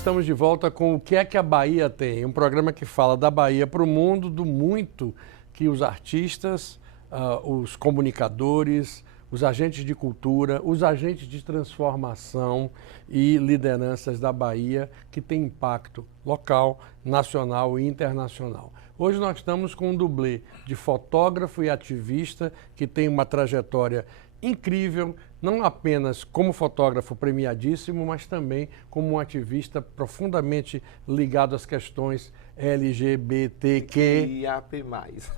estamos de volta com O que é que a Bahia tem? Um programa que fala da Bahia para o mundo, do muito que os artistas, os comunicadores, os agentes de cultura, os agentes de transformação e lideranças da Bahia que têm impacto local, nacional e internacional. Hoje nós estamos com um dublê de fotógrafo e ativista que tem uma trajetória incrível, não apenas como fotógrafo premiadíssimo, mas também como um ativista profundamente ligado às questões LGBTQ.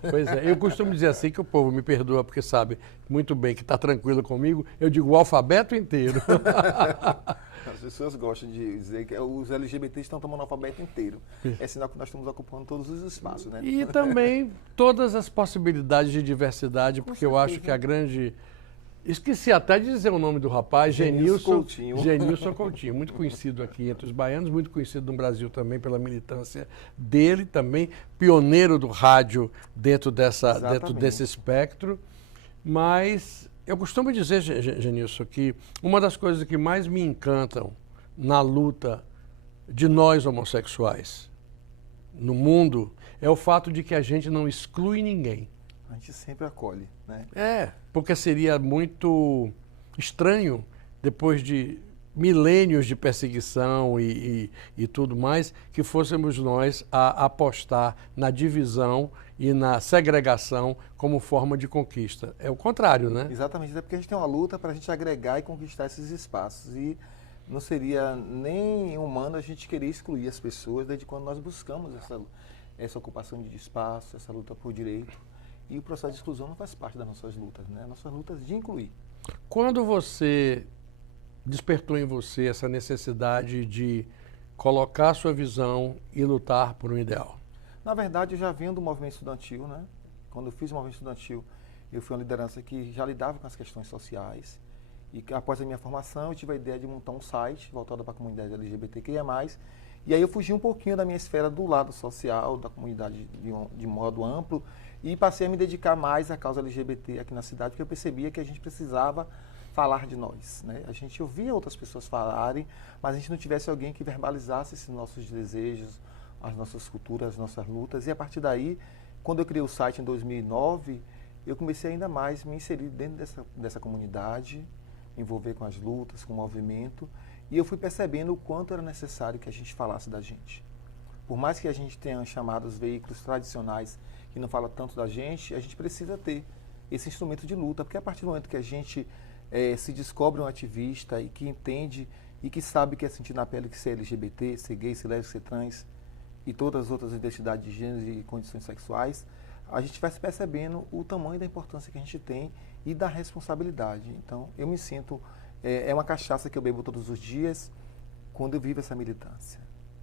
Pois é, eu costumo dizer assim, que o povo me perdoa porque sabe muito bem que está tranquilo comigo, eu digo o alfabeto inteiro. As pessoas gostam de dizer que os LGBTs estão tomando o alfabeto inteiro. É sinal que nós estamos ocupando todos os espaços, né? E também todas as possibilidades de diversidade, porque eu acho que a grande... Esqueci até de dizer o nome do rapaz, Genilson Coutinho, muito conhecido aqui entre os baianos, muito conhecido no Brasil também pela militância dele, também pioneiro do rádio dentro desse espectro. Mas eu costumo dizer, Genilson, que uma das coisas que mais me encantam na luta de nós homossexuais no mundo é o fato de que a gente não exclui ninguém. A gente sempre acolhe, né? Porque seria muito estranho, depois de milênios de perseguição e tudo mais, que fôssemos nós a apostar na divisão e na segregação como forma de conquista. É o contrário, né? Exatamente, é porque a gente tem uma luta para a gente agregar e conquistar esses espaços. E não seria nem humano a gente querer excluir as pessoas desde quando nós buscamos essa ocupação de espaço, essa luta por direito. E o processo de exclusão não faz parte das nossas lutas, né? Nossas lutas de incluir. Quando você despertou em você essa necessidade de colocar a sua visão e lutar por um ideal? Na verdade, eu já venho do movimento estudantil, né? Quando eu fiz o movimento estudantil, eu fui uma liderança que já lidava com as questões sociais. E após a minha formação, eu tive a ideia de montar um site voltado para a comunidade LGBTQIA+. E aí eu fugi um pouquinho da minha esfera do lado social, da comunidade de modo amplo, e passei a me dedicar mais à causa LGBT aqui na cidade, porque eu percebia que a gente precisava falar de nós, né? A gente ouvia outras pessoas falarem, mas a gente não tivesse alguém que verbalizasse esses nossos desejos, as nossas culturas, as nossas lutas. E a partir daí, quando eu criei o site em 2009, eu comecei ainda mais a me inserir dentro dessa comunidade, me envolver com as lutas, com o movimento, e eu fui percebendo o quanto era necessário que a gente falasse da gente. Por mais que a gente tenha chamado os veículos tradicionais que não fala tanto da gente, a gente precisa ter esse instrumento de luta, porque a partir do momento que a gente se descobre um ativista e que entende e que sabe que é sentir na pele que ser LGBT, ser gay, ser lésbico, ser trans e todas as outras identidades de gênero e condições sexuais, a gente vai se percebendo o tamanho da importância que a gente tem e da responsabilidade. Então, eu me sinto... É uma cachaça que eu bebo todos os dias quando eu vivo essa militância,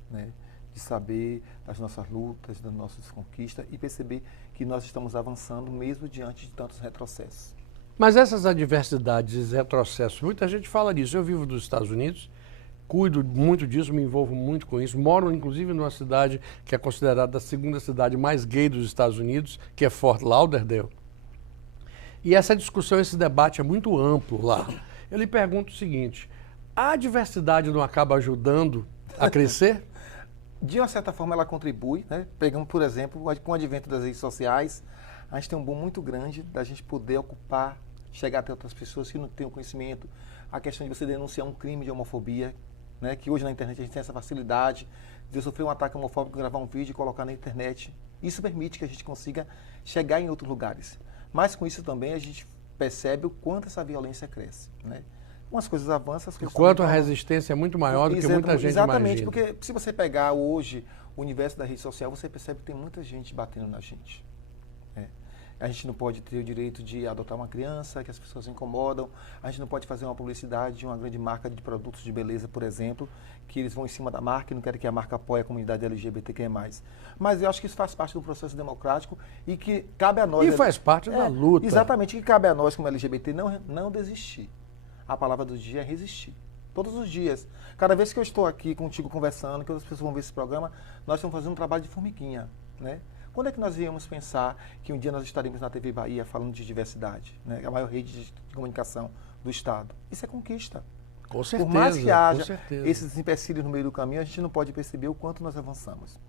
né? De saber das nossas lutas, das nossas conquistas e perceber que nós estamos avançando mesmo diante de tantos retrocessos. Mas essas adversidades, esses retrocessos, muita gente fala disso. Eu vivo dos Estados Unidos, cuido muito disso, me envolvo muito com isso. Moro, inclusive, numa cidade que é considerada a segunda cidade mais gay dos Estados Unidos, que é Fort Lauderdale. E essa discussão, esse debate é muito amplo lá. Eu lhe pergunto o seguinte, a diversidade não acaba ajudando a crescer? De uma certa forma, ela contribui, né? Pegando, por exemplo, com o advento das redes sociais, a gente tem um boom muito grande da gente poder ocupar, chegar até outras pessoas que não têm o conhecimento. A questão de você denunciar um crime de homofobia, né? Que hoje na internet a gente tem essa facilidade de eu sofrer um ataque homofóbico, gravar um vídeo e colocar na internet. Isso permite que a gente consiga chegar em outros lugares. Mas com isso também a gente percebe o quanto essa violência cresce, né? Umas coisas avançam, as coisas... Enquanto a resistência é muito maior do que muita gente imagina. Exatamente, porque se você pegar hoje o universo da rede social, você percebe que tem muita gente batendo na gente. A gente não pode ter o direito de adotar uma criança, que as pessoas se incomodam. A gente não pode fazer uma publicidade de uma grande marca de produtos de beleza, por exemplo, que eles vão em cima da marca e não querem que a marca apoie a comunidade LGBTQIA+. Mas eu acho que isso faz parte do processo democrático e que cabe a nós... E faz parte da luta. Exatamente, que cabe a nós como LGBT não desistir. A palavra do dia é resistir. Todos os dias. Cada vez que eu estou aqui contigo conversando, que outras pessoas vão ver esse programa, nós estamos fazendo um trabalho de formiguinha, né? Quando é que nós íamos pensar que um dia nós estaremos na TV Bahia falando de diversidade, né? A maior rede de comunicação do Estado? Isso é conquista. Com certeza, Por mais que haja com certeza. esses empecilhos no meio do caminho, a gente não pode perceber o quanto nós avançamos.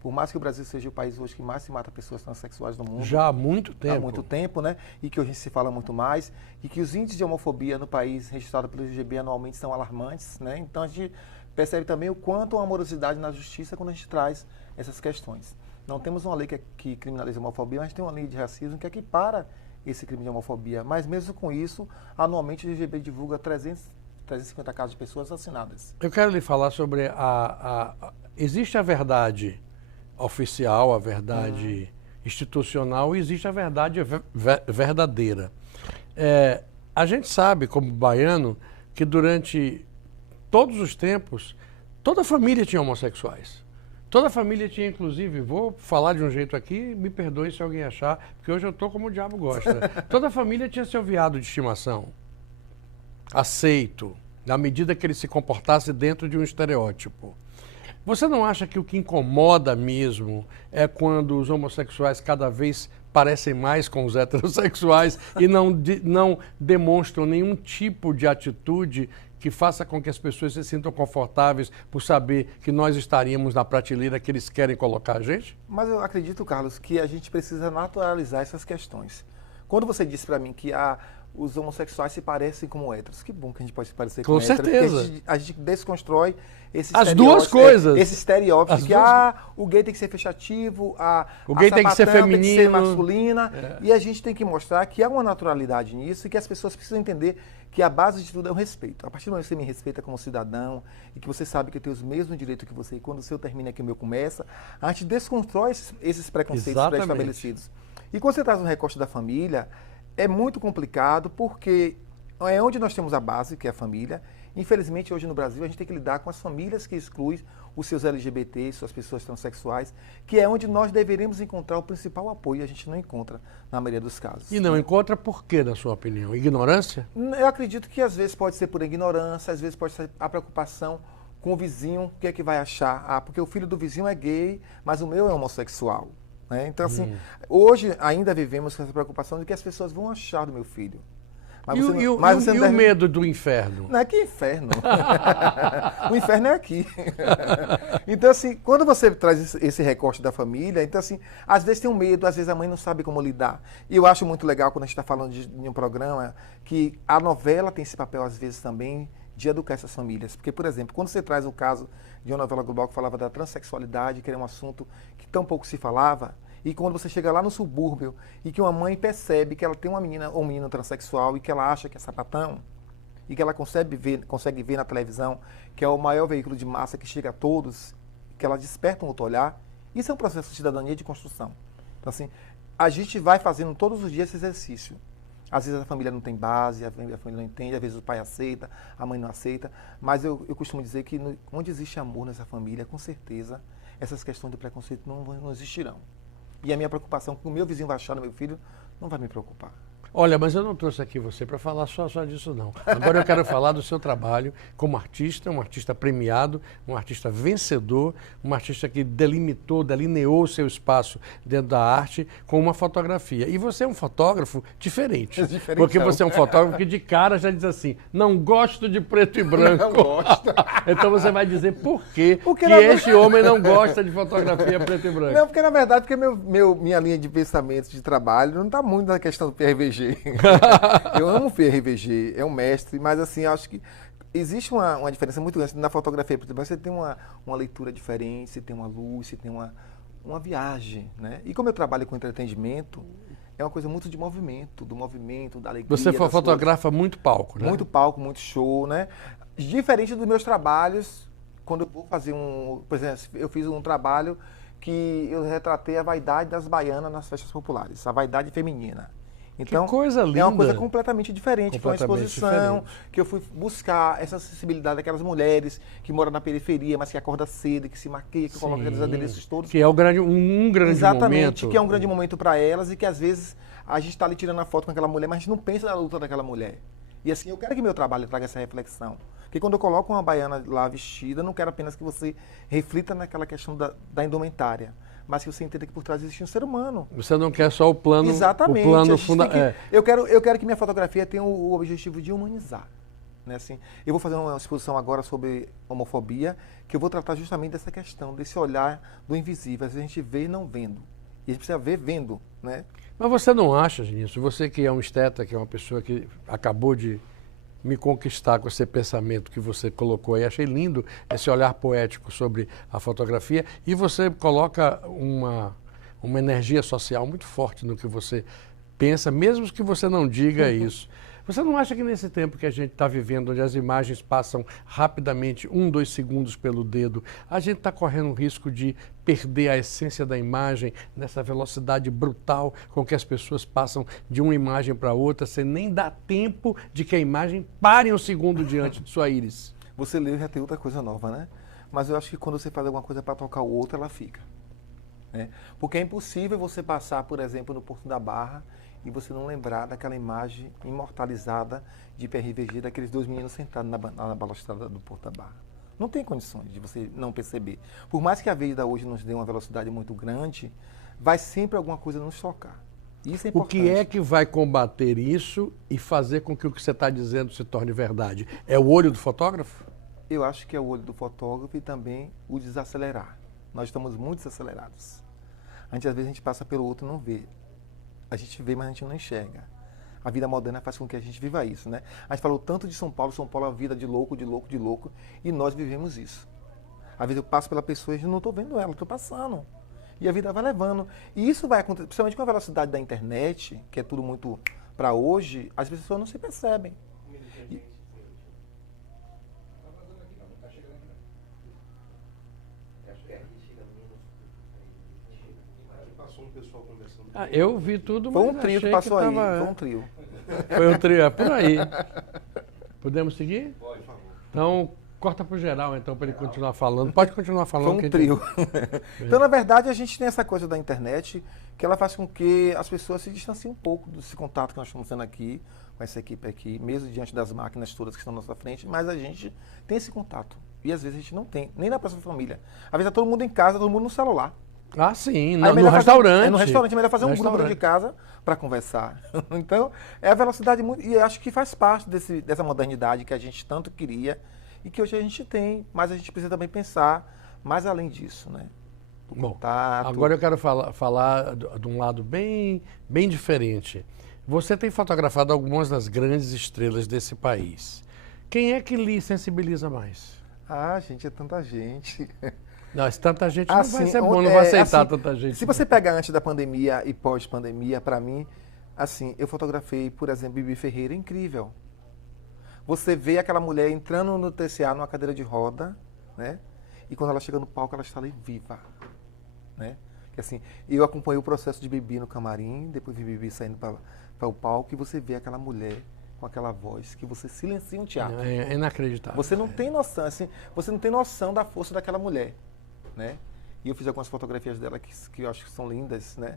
Por mais que o Brasil seja o país hoje que mais se mata pessoas transexuais no mundo. Já há muito tempo. Há muito tempo, né? E que hoje se fala muito mais. E que os índices de homofobia no país registrados pelo IGB anualmente são alarmantes, né? Então a gente percebe também o quanto há uma morosidade na justiça quando a gente traz essas questões. Não temos uma lei que criminaliza a homofobia, mas a gente tem uma lei de racismo que equipara esse crime de homofobia. Mas mesmo com isso, anualmente o IGB divulga 350 casos de pessoas assassinadas. Eu quero lhe falar sobre existe a verdade oficial, a verdade institucional e existe a verdade verdadeira. A gente sabe, como baiano, que durante todos os tempos, toda a família tinha homossexuais. Toda a família tinha, inclusive, vou falar de um jeito aqui, me perdoe se alguém achar, porque hoje eu estou como o diabo gosta. Toda a família tinha seu veado de estimação, aceito, na medida que ele se comportasse dentro de um estereótipo. Você não acha que o que incomoda mesmo é quando os homossexuais cada vez parecem mais com os heterossexuais e não demonstram nenhum tipo de atitude que faça com que as pessoas se sintam confortáveis por saber que nós estaríamos na prateleira que eles querem colocar a gente? Mas eu acredito, Carlos, que a gente precisa naturalizar essas questões. Quando você disse para mim que os homossexuais se parecem como héteros, que bom que a gente pode se parecer com héteros. Com certeza. A gente desconstrói as duas coisas. Esse estereótipo que o gay tem que ser fechativo, o gay tem que ser feminino, tem que ser masculina. E a gente tem que mostrar que há uma naturalidade nisso e que as pessoas precisam entender que a base de tudo é o respeito. A partir do momento que você me respeita como cidadão e que você sabe que eu tenho os mesmos direitos que você e quando o seu termina aqui o meu começa, a gente desconstrói esses preconceitos pré-estabelecidos. E quando você traz um recorte da família, é muito complicado porque é onde nós temos a base, que é a família. Infelizmente, hoje no Brasil, a gente tem que lidar com as famílias que excluem os seus LGBTs, suas pessoas transexuais, que é onde nós deveríamos encontrar o principal apoio e a gente não encontra na maioria dos casos. E não encontra por quê, na sua opinião? Ignorância? Eu acredito que às vezes pode ser por ignorância, às vezes pode ser a preocupação com o vizinho, o que é que vai achar? Porque o filho do vizinho é gay, mas o meu é homossexual. Né? Então, assim, hoje ainda vivemos com essa preocupação de que as pessoas vão achar do meu filho. Mas o medo do inferno? Não é que inferno. O inferno é aqui. Então, assim, quando você traz esse recorte da família, então, assim, às vezes tem um medo, às vezes a mãe não sabe como lidar. E eu acho muito legal quando a gente está falando de um programa que a novela tem esse papel, às vezes, também de educar essas famílias. Porque, por exemplo, quando você traz o caso de uma novela global que falava da transexualidade, que era um assunto que tão pouco se falava, e quando você chega lá no subúrbio e que uma mãe percebe que ela tem uma menina ou um menino transexual e que ela acha que é sapatão, e que ela consegue ver na televisão, que é o maior veículo de massa que chega a todos, que ela desperta um outro olhar, isso é um processo de cidadania e de construção. Então, assim, a gente vai fazendo todos os dias esse exercício. Às vezes a família não tem base, a família não entende, às vezes o pai aceita, a mãe não aceita, mas eu costumo dizer que onde existe amor nessa família, com certeza, essas questões de preconceito não existirão. E a minha preocupação com o meu vizinho vai achar no meu filho não vai me preocupar. Olha, mas eu não trouxe aqui você para falar só disso, não. Agora eu quero falar do seu trabalho como artista, um artista premiado, um artista vencedor, um artista que delineou o seu espaço dentro da arte com uma fotografia. E você é um fotógrafo diferente. Porque você é um fotógrafo que de cara já diz assim, não gosto de preto e branco. Não gosto. Então você vai dizer por quê que este homem não gosta de fotografia preto e branco. Não, porque na verdade minha linha de pensamento, de trabalho, não está muito na questão do PRVG. Eu amo o PRVG, é um mestre, mas assim, acho que existe uma diferença muito grande. Na fotografia, por exemplo, você tem uma leitura diferente, você tem uma luz, você tem uma viagem, né? E como eu trabalho com entretenimento, é uma coisa muito de movimento, da alegria. Você fotografa muito palco, né? Muito palco, muito show, né? Diferente dos meus trabalhos, quando eu vou fazer por exemplo, eu fiz um trabalho que eu retratei a vaidade das baianas nas festas populares, a vaidade feminina. Então, que coisa linda. É uma coisa completamente diferente. Foi uma exposição que eu fui buscar essa sensibilidade daquelas mulheres que moram na periferia, mas que acordam cedo, que se maquia, que colocam aqueles adereços todos. Que é um grande momento. Exatamente, que é um grande momento para elas e que às vezes a gente está ali tirando a foto com aquela mulher, mas a gente não pensa na luta daquela mulher. E assim, eu quero que meu trabalho traga essa reflexão. Porque quando eu coloco uma baiana lá vestida, eu não quero apenas que você reflita naquela questão da indumentária, mas que você entenda que por trás existe um ser humano. Você não quer só o plano. Exatamente. O plano fundamental. Eu quero que minha fotografia tenha o objetivo de humanizar. Né? Assim, eu vou fazer uma exposição agora sobre homofobia, que eu vou tratar justamente dessa questão, desse olhar do invisível. Às vezes a gente vê não vendo. E a gente precisa ver vendo, né? Mas você não acha, Genício, você que é um esteta, que é uma pessoa que acabou de me conquistar com esse pensamento que você colocou aí, achei lindo esse olhar poético sobre a fotografia, e você coloca uma energia social muito forte no que você pensa, mesmo que você não diga isso. Você não acha que nesse tempo que a gente está vivendo, onde as imagens passam rapidamente, 2 segundos pelo dedo, a gente está correndo o risco de perder a essência da imagem nessa velocidade brutal com que as pessoas passam de uma imagem para outra, sem nem dar tempo de que a imagem pare um segundo diante de sua íris? Você lê e já tem outra coisa nova, né? Mas eu acho que quando você faz alguma coisa para tocar o outro, ela fica. Né? Porque é impossível você passar, por exemplo, no Porto da Barra e você não lembrar daquela imagem imortalizada de PRVG, daqueles 2 meninos sentados na balustrada do Porto da Barra. Não tem condições de você não perceber. Por mais que a vida hoje nos dê uma velocidade muito grande, vai sempre alguma coisa nos tocar. Isso é importante. O que é que vai combater isso e fazer com que o que você está dizendo se torne verdade? É o olho do fotógrafo? Eu acho que é o olho do fotógrafo e também o desacelerar. Nós estamos muito desacelerados. Às vezes a gente passa pelo outro e não vê. A gente vê, mas a gente não enxerga. A vida moderna faz com que a gente viva isso, né? A gente falou tanto de São Paulo é uma vida de louco, de louco, de louco, e nós vivemos isso. Às vezes eu passo pela pessoa e não estou vendo ela, estou passando. E a vida vai levando. E isso vai acontecer, principalmente com a velocidade da internet, que é tudo muito para hoje, as pessoas não se percebem. Eu vi tudo, foi mas um trio achei que passou que aí, tava... foi um trio. Foi um trio, é por aí. Podemos seguir? Pode, por favor. Então, corta pro geral, então, para ele continuar falando. Pode continuar falando. Foi um trio. Então, na verdade, a gente tem essa coisa da internet que ela faz com que as pessoas se distanciem um pouco desse contato que nós estamos tendo aqui, com essa equipe aqui, mesmo diante das máquinas todas que estão na nossa frente, mas a gente tem esse contato. E às vezes a gente não tem, nem na própria família. Às vezes é todo mundo em casa, todo mundo no celular. Ah, sim, no restaurante. No restaurante é melhor fazer um grupo de casa para conversar. Então, é a velocidade muito... E acho que faz parte dessa modernidade que a gente tanto queria e que hoje a gente tem, mas a gente precisa também pensar mais além disso, né? Bom, contato. Agora eu quero falar de um lado bem diferente. Você tem fotografado algumas das grandes estrelas desse país. Quem é que lhe sensibiliza mais? Ah, gente, é tanta gente. Não, se tanta gente assim, não vai ser bom, não vai aceitar assim, tanta gente. Se você pegar antes da pandemia e pós-pandemia, para mim, assim, eu fotografei, por exemplo, Bibi Ferreira, incrível. Você vê aquela mulher entrando no TCA numa cadeira de roda, né? E quando ela chega no palco, ela está ali viva, né? Que assim, eu acompanhei o processo de Bibi no camarim, depois vi Bibi saindo para o palco e você vê aquela mulher com aquela voz que você silencia um teatro. É inacreditável. Você não tem noção, assim, você não tem noção da força daquela mulher, né? E eu fiz algumas fotografias dela que eu acho que são lindas, né?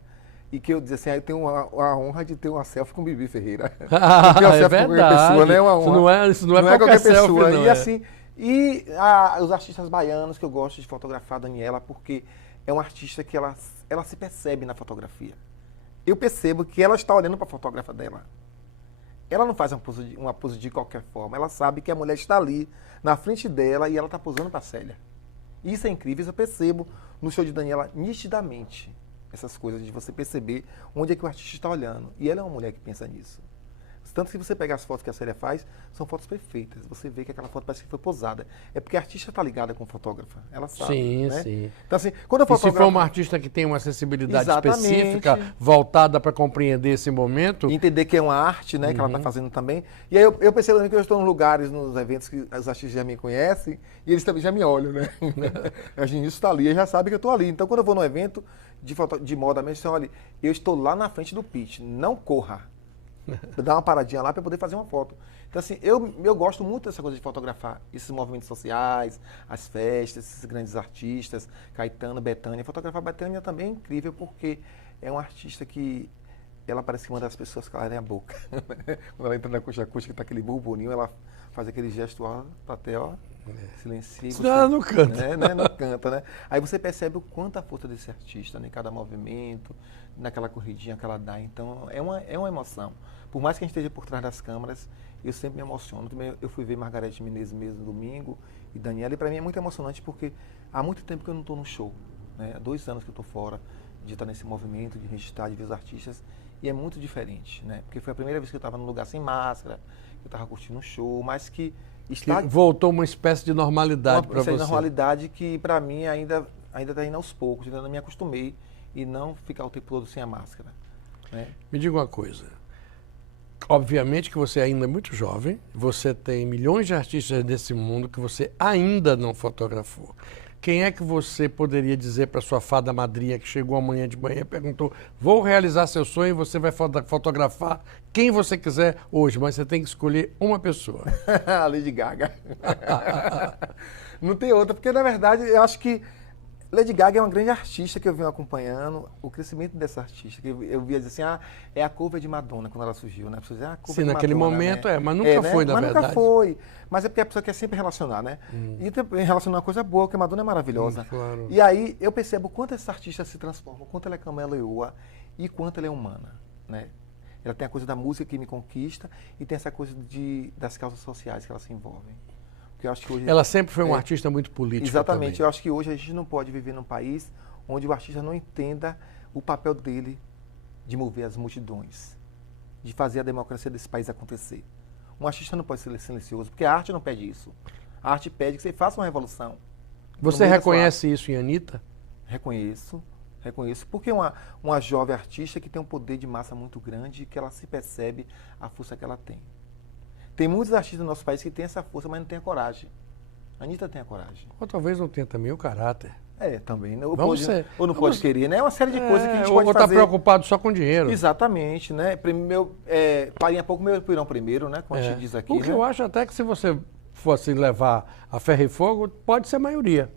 E que eu dizia assim, eu tenho a honra de ter uma selfie com Bibi Ferreira. É verdade. Pessoa, né? Uma honra. Isso não é qualquer pessoa. Selfie, não, e assim, os artistas baianos que eu gosto de fotografar, Daniela, porque é uma artista que ela se percebe na fotografia. Eu percebo que ela está olhando para a fotógrafa dela. Ela não faz uma pose de qualquer forma. Ela sabe que a mulher está ali, na frente dela, e ela está posando para a Célia. Isso é incrível, isso eu percebo no show de Daniela nitidamente. Essas coisas de você perceber onde é que o artista está olhando. E ela é uma mulher que pensa nisso. Tanto que se você pegar as fotos que a Célia faz, são fotos perfeitas. Você vê que aquela foto parece que foi posada. É porque a artista está ligada com o fotógrafa. Ela sabe. Sim, né? sim. Então, assim, quando eu fotografo... E se for uma artista que tem uma sensibilidade Exatamente. específica, voltada para compreender esse momento... E entender que é uma arte, né? Que ela está fazendo também. E aí eu percebo também que eu estou em lugares, nos eventos que os artistas já me conhecem, e eles também já me olham, né? A gente está ali, eles já sabem que eu estou ali. Então, quando eu vou num evento de moda mesmo, olha, eu estou lá na frente do pitch, não corra. Dar uma paradinha lá para poder fazer uma foto. Então, assim, eu gosto muito dessa coisa de fotografar esses movimentos sociais, as festas, esses grandes artistas, Caetano, Bethânia. Fotografar Bethânia também é incrível porque é um artista que ela parece que uma das pessoas calarem a boca. Quando ela entra na concha acústica, tá aquele burburinho, ela faz aquele gesto, ó, plateia, ó, silencia. Senão ela não canta. Né? Não canta, né? Aí você percebe o quanto a força desse artista, né? Em cada movimento, naquela corridinha que ela dá. Então, é uma emoção. Por mais que a gente esteja por trás das câmeras, eu sempre me emociono. Também eu fui ver Margareth Menezes mesmo domingo e Daniela, e para mim é muito emocionante porque há muito tempo que eu não estou no show, né? Há 2 anos que eu estou fora de estar nesse movimento, de registrar, de ver os artistas, e é muito diferente, né? Porque foi a primeira vez que eu estava num lugar sem máscara, que eu estava curtindo um show, mas que está... Que voltou uma espécie de normalidade para você. Uma normalidade que para mim ainda está indo aos poucos, ainda não me acostumei e não ficar o tempo todo sem a máscara, né? Me diga uma coisa. Obviamente que você ainda é muito jovem, você tem milhões de artistas nesse mundo que você ainda não fotografou. Quem é que você poderia dizer para sua fada madrinha que chegou amanhã de manhã e perguntou: vou realizar seu sonho e você vai fotografar quem você quiser hoje, mas você tem que escolher uma pessoa? A Lady Gaga. Não tem outra, porque na verdade eu acho que Lady Gaga é uma grande artista que eu venho acompanhando, o crescimento dessa artista, que eu via dizer assim, é a cover de Madonna quando ela surgiu, né? A pessoa dizia, cover Sim, de naquele Madonna, momento né? mas nunca foi, na mas verdade. Nunca foi, mas é porque a pessoa quer sempre relacionar, né? E relacionar uma coisa boa, porque a Madonna é maravilhosa. Claro. E aí eu percebo o quanto essa artista se transforma, o quanto ela é camaleoa e quanto ela é humana, né? Ela tem a coisa da música que me conquista e tem essa coisa das causas sociais que ela se envolve. Eu acho que hoje, ela sempre foi um artista muito político. Exatamente. Também. Eu acho que hoje a gente não pode viver num país onde o artista não entenda o papel dele de mover as multidões, de fazer a democracia desse país acontecer. Um artista não pode ser silencioso, porque a arte não pede isso. A arte pede que você faça uma revolução. Você reconhece isso em Anitta? Reconheço, porque uma jovem artista que tem um poder de massa muito grande e que ela se percebe a força que ela tem. Tem muitos artistas no nosso país que têm essa força, mas não têm a coragem. A Anitta tem a coragem. Ou talvez não tenha também o caráter. Também. Né? Ou não pode querer, né? É uma série de coisas que a gente pode fazer. Ou está preocupado só com dinheiro. Exatamente, né? Parinha pouco, meu pirão primeiro, né? Como a gente diz aqui. O que eu acho até que se você fosse levar a ferro e fogo, pode ser a maioria.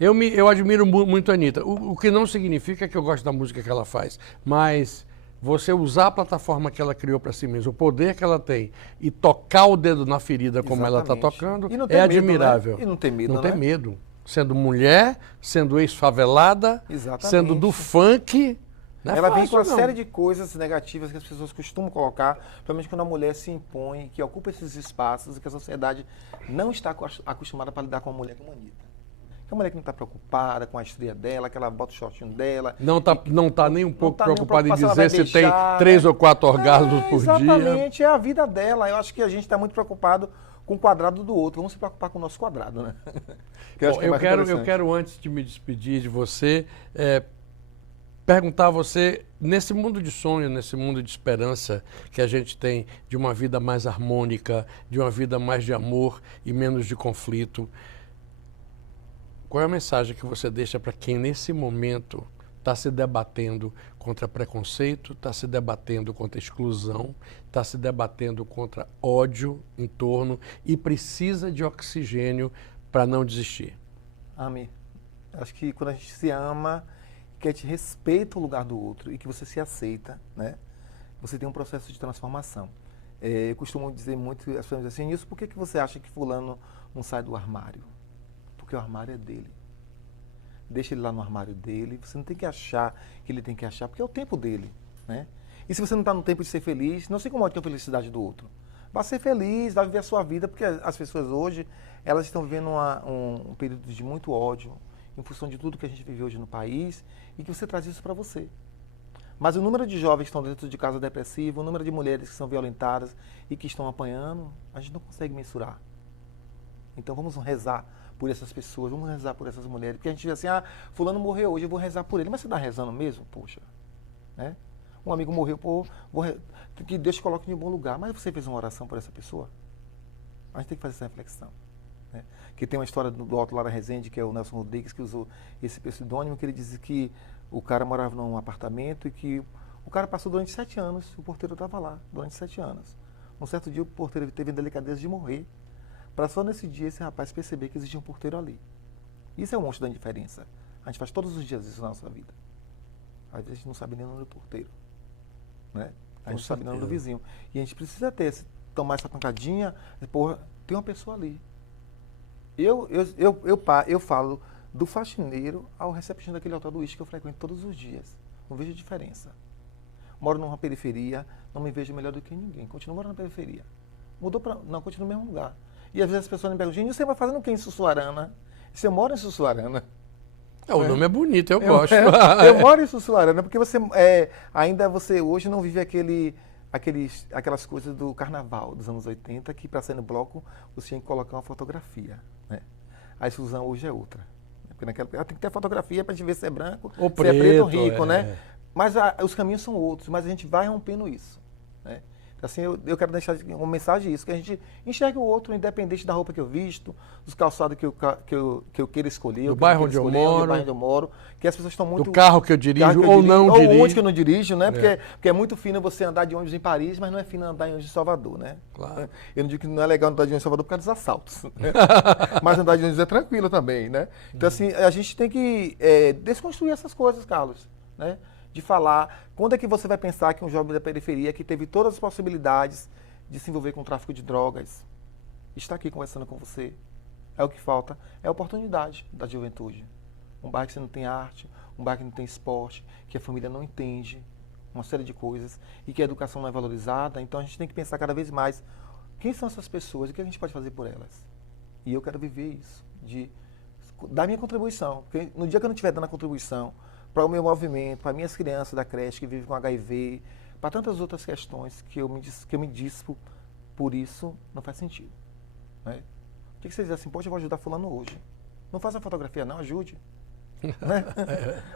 Eu admiro muito a Anitta. O que não significa que eu gosto da música que ela faz, mas você usar a plataforma que ela criou para si mesma, o poder que ela tem, e tocar o dedo na ferida como ela está tocando, é admirável. Medo, né? E não tem medo, não tem medo. Sendo mulher, sendo ex-favelada, sendo do funk. Ela vem com uma série de coisas negativas que as pessoas costumam colocar, principalmente quando a mulher se impõe, que ocupa esses espaços e que a sociedade não está acostumada para lidar com uma mulher como a Anitta. Que é uma mulher que não está preocupada com a estria dela, que ela bota o shortinho dela. Não está nem um pouco preocupada em dizer se tem 3 ou 4 orgasmos por dia. Exatamente, é a vida dela. Eu acho que a gente está muito preocupado com o quadrado do outro. Vamos se preocupar com o nosso quadrado, né? Eu quero, antes de me despedir de você, perguntar a você, nesse mundo de sonho, nesse mundo de esperança que a gente tem, de uma vida mais harmônica, de uma vida mais de amor e menos de conflito, qual é a mensagem que você deixa para quem nesse momento está se debatendo contra preconceito, está se debatendo contra exclusão, está se debatendo contra ódio em torno e precisa de oxigênio para não desistir? Amém. Acho que quando a gente se ama, que a gente respeita o lugar do outro e que você se aceita, né? Você tem um processo de transformação. Eu costumo dizer muito, as pessoas dizem assim, isso, por que você acha que fulano não sai do armário? Porque o armário é dele. Deixa ele lá no armário dele. Você não tem que achar que ele tem que achar, porque é o tempo dele, né? E se você não está no tempo de ser feliz, não se incomode com a felicidade do outro. Vá ser feliz, vá viver a sua vida, porque as pessoas hoje, elas estão vivendo um período de muito ódio, em função de tudo que a gente vive hoje no país, e que você traz isso para você. Mas o número de jovens que estão dentro de casa depressiva, o número de mulheres que são violentadas e que estão apanhando, a gente não consegue mensurar. Então vamos rezar por essas pessoas, vamos rezar por essas mulheres. Porque a gente vê assim, fulano morreu hoje, eu vou rezar por ele. Mas você está rezando mesmo? Poxa, né? Um amigo morreu, que Deus te coloque em um bom lugar. Mas você fez uma oração por essa pessoa? A gente tem que fazer essa reflexão. Né? Que tem uma história do Alto Lara Rezende, que é o Nelson Rodrigues, que usou esse pseudônimo, que ele disse que o cara morava num apartamento e que o cara passou durante 7 anos, o porteiro estava lá, durante 7 anos. Um certo dia o porteiro teve a delicadeza de morrer, para só nesse dia esse rapaz perceber que existia um porteiro ali. Isso é um monstro da indiferença. A gente faz todos os dias isso na nossa vida. Às vezes a gente não sabe nem o nome do porteiro. né? A Com gente sabe o nome do certeza. vizinho. E a gente precisa tomar essa pancadinha, porra, tem uma pessoa ali. Eu falo do faxineiro ao recepcionista daquele hotel do uísque que eu frequento todos os dias. Não vejo diferença. Moro numa periferia, não me vejo melhor do que ninguém. Continuo morando na periferia. Mudou para... Não, continuo no mesmo lugar. E às vezes as pessoas me perguntam, gente, você vai fazendo o que em Sussuarana? Se eu moro em Sussuarana. O nome é bonito, eu gosto. Eu moro em Sussuarana, porque ainda você hoje não vive aquelas coisas do carnaval dos anos 80, que para sair no bloco você tinha que colocar uma fotografia. Né? A exclusão hoje é outra. Porque naquela época tem que ter fotografia para a gente ver se é branco, Ou se é preto ou preto, rico, né? Mas os caminhos são outros, mas a gente vai rompendo isso. Né? Assim, eu quero deixar uma mensagem isso, que a gente enxergue o outro, independente da roupa que eu visto, dos calçados que eu queira escolher. Do bairro onde eu moro. Do bairro onde eu moro, que as pessoas estão muito... Do carro que eu dirijo ou não ou dirijo. onde que eu não dirijo, né? Porque é muito fino você andar de ônibus em Paris, mas não é fino andar em ônibus em Salvador, né? Claro. Eu não digo que não é legal andar de ônibus em Salvador por causa dos assaltos. Né? Mas andar de ônibus é tranquilo também, né? Então, assim, a gente tem que desconstruir essas coisas, Carlos, né? De falar, quando é que você vai pensar que um jovem da periferia que teve todas as possibilidades de se envolver com o tráfico de drogas está aqui conversando com você? É o que falta, é a oportunidade da juventude. Um bairro que você não tem arte, um bairro que não tem esporte, que a família não entende, uma série de coisas, e que a educação não é valorizada. Então a gente tem que pensar cada vez mais, quem são essas pessoas e o que a gente pode fazer por elas? E eu quero viver isso, de dar minha contribuição, porque no dia que eu não estiver dando a contribuição para o meu movimento, para minhas crianças da creche que vivem com HIV, para tantas outras questões que eu me dispo por isso, não faz sentido. Né? O que você diz assim, poxa, eu vou ajudar fulano hoje. Não faça fotografia não, ajude. Né?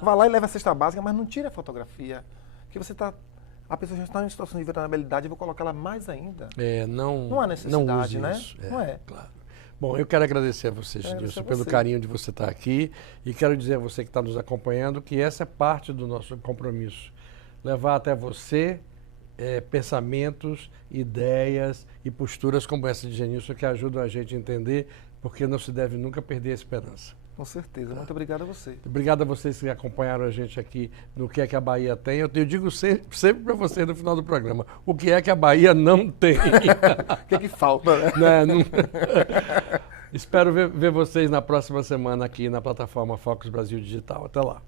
Vá lá e leva a cesta básica, mas não tire a fotografia. Que a pessoa já está em situação de vulnerabilidade, eu vou colocá-la mais ainda. Não há necessidade, não né? isso. Não é. Claro. Bom, eu quero agradecer a você, Gilson, pelo carinho de você estar aqui e quero dizer a você que está nos acompanhando que essa é parte do nosso compromisso. Levar até você pensamentos, ideias e posturas como essa de Genilson que ajudam a gente a entender porque não se deve nunca perder a esperança. Com certeza. Muito obrigado a você. Obrigado a vocês que acompanharam a gente aqui no Que é que a Bahia tem. Eu digo sempre para vocês no final do programa, o que é que a Bahia não tem. O que é que falta, né? Não... Espero ver vocês na próxima semana aqui na plataforma Focus Brasil Digital. Até lá.